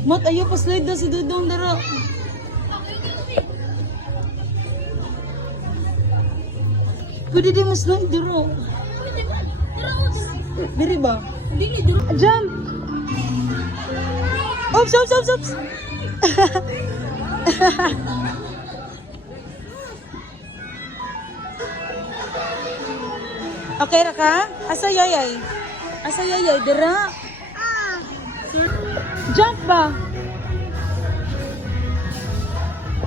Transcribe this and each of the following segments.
Mat, ayaw pa slide na si Dudong dara. Pwede di mo slide dara. Diri ba? Jump! Oops, oops, oops, oops! Okay ra ka? Asa yayay? Asa yayay? Dira? Jump ba?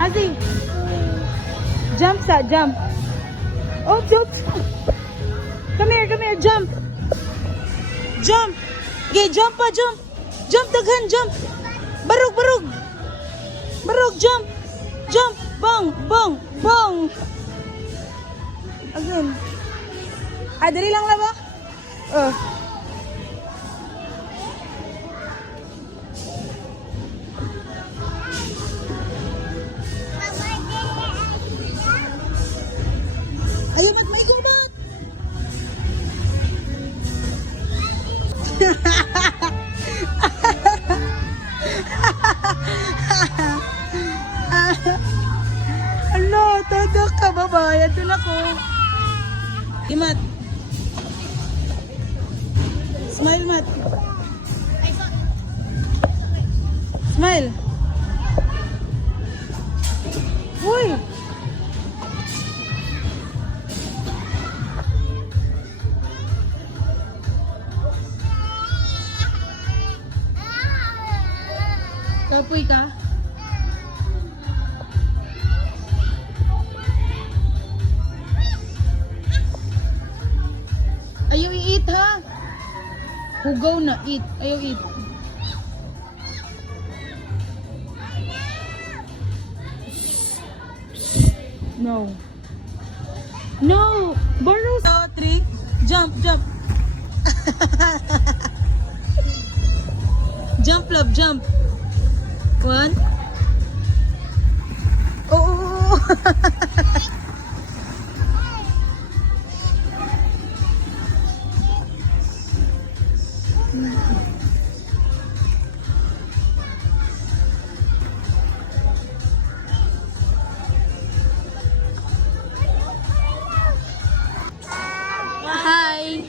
Adi? Jump sa, jump. Oops, oops. Come here, jump. Jump. Okay, jump pa, jump. Jump, daghan, jump. Barog, barog. Barog, jump. Jump. Bang, bang, bang. Again. Ah, dali lang la ba? Ayaw, ba't may gubat? Ano, todo ka, babayad doon ako. Imat. Smile, Mat. Smile. Uy. Kapoy ka? Ayaw i-eat ha? Hugaw na, eat. Ayaw eat. No. No! Borrow! Oh, trick. Jump, jump. Jump, love, jump. One. Oh! Hi.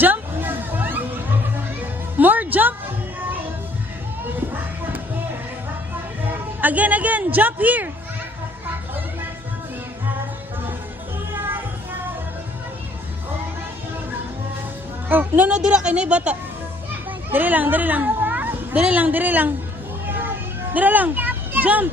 Jump. More jump. Again, again. Jump here. Oh, no, no, dira kay nay bata. Diri lang, diri lang. Diri lang, diri lang. Dira lang. Jump.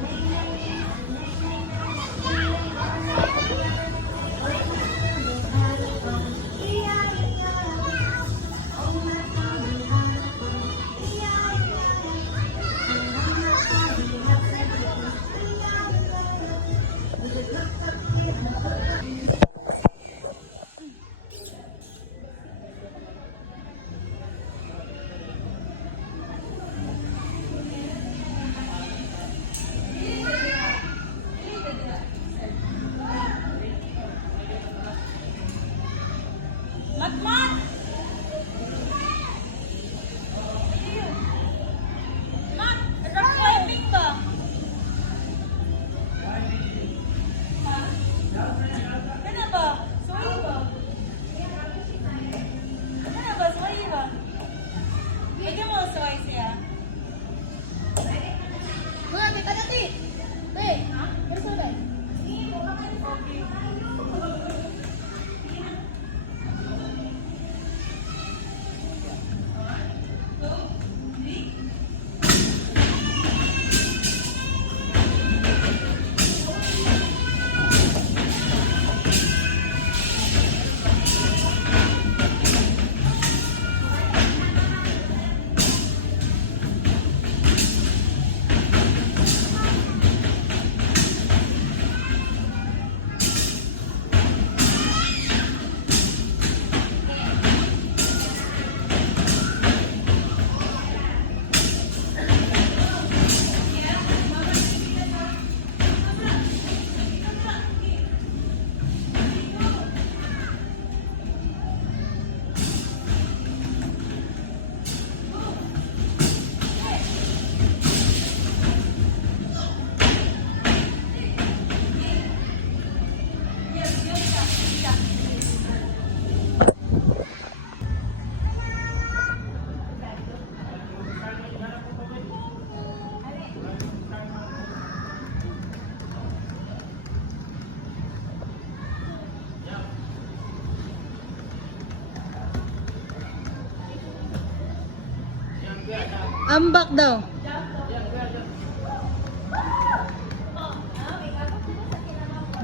Ambak daw.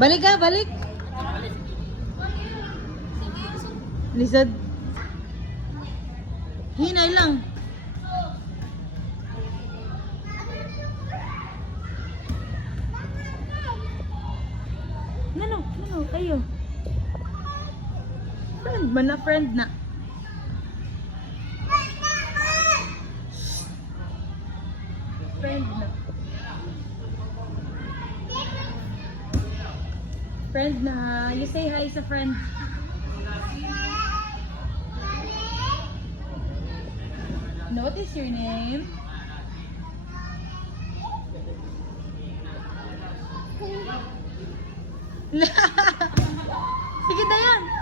Balik ka, balik. Lisod. Hinay lang. Nano, kayo. Friend man na, friend na. Friend na. Friend na. You say hi sa friend. What is your name? Sige na yan.